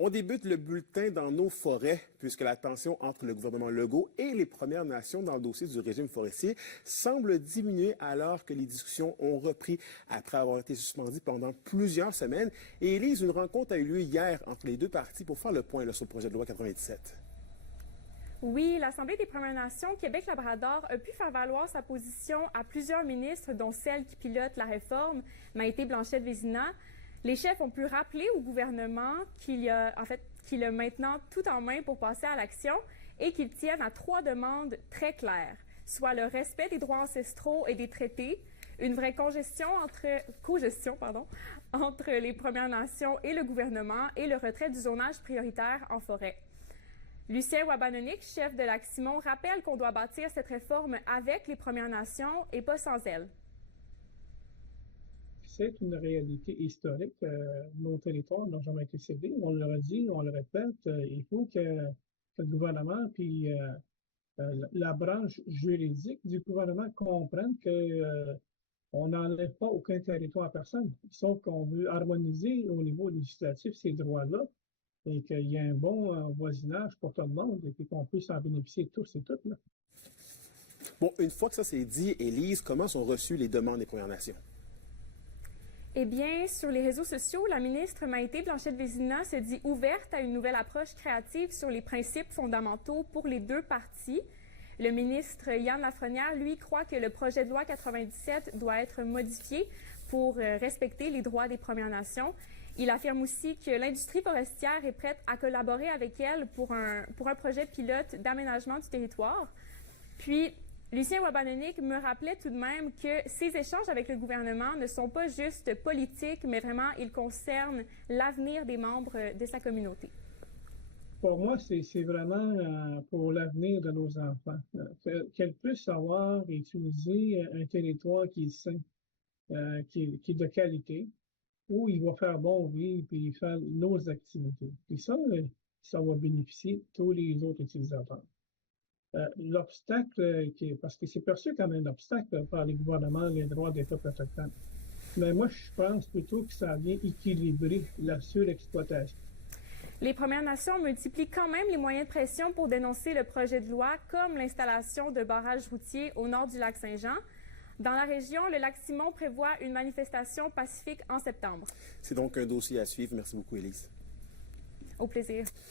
On débute le bulletin dans nos forêts, puisque la tension entre le gouvernement Legault et les Premières Nations dans le dossier du régime forestier semble diminuer alors que les discussions ont repris après avoir été suspendues pendant plusieurs semaines. Et Élise, une rencontre a eu lieu hier entre les deux parties pour faire le point sur le projet de loi 97. Oui, l'Assemblée des Premières Nations Québec-Labrador a pu faire valoir sa position à plusieurs ministres, dont celle qui pilote la réforme, Maïté Blanchette-Vézina. Les chefs ont pu rappeler au gouvernement qu'il a maintenant tout en main pour passer à l'action et qu'ils tiennent à 3 demandes très claires, soit le respect des droits ancestraux et des traités, une vraie cogestion entre les Premières Nations et le gouvernement et le retrait du zonage prioritaire en forêt. Lucien Wabanonik, chef de Lac-Simon, rappelle qu'on doit bâtir cette réforme avec les Premières Nations et pas sans elles. C'est une réalité historique. Nos territoires n'ont jamais été cédés. On le redit, on le répète. Il faut que le gouvernement puis la branche juridique du gouvernement comprenne qu'on n'enlève pas aucun territoire à personne. Sauf qu'on veut harmoniser au niveau législatif ces droits-là et qu'il y ait un bon voisinage pour tout le monde et qu'on puisse en bénéficier tous et toutes. Là. Bon, une fois que ça c'est dit, Élise, comment sont reçues les demandes des Premières Nations? Eh bien, sur les réseaux sociaux, la ministre Maïté Blanchette-Vézina se dit ouverte à une nouvelle approche créative sur les principes fondamentaux pour les deux parties. Le ministre Yann Lafrenière, lui, croit que le projet de loi 97 doit être modifié pour respecter les droits des Premières Nations. Il affirme aussi que l'industrie forestière est prête à collaborer avec elle pour un projet pilote d'aménagement du territoire. Puis, Lucien Wabanonik me rappelait tout de même que ces échanges avec le gouvernement ne sont pas juste politiques, mais vraiment, ils concernent l'avenir des membres de sa communauté. Pour moi, c'est vraiment pour l'avenir de nos enfants. Qu'elles puissent avoir et utiliser un territoire qui est sain, qui est de qualité, où il va faire bon vivre et faire nos activités. Puis ça va bénéficier tous les autres utilisateurs. L'obstacle, parce que c'est perçu comme un obstacle par les gouvernements, les droits d'État protectants. Mais moi, je pense plutôt que ça vient équilibrer la surexploitation. Les Premières Nations multiplient quand même les moyens de pression pour dénoncer le projet de loi, comme l'installation de barrages routiers au nord du lac Saint-Jean. Dans la région, le Lac-Simon prévoit une manifestation pacifique en septembre. C'est donc un dossier à suivre. Merci beaucoup, Élise. Au plaisir.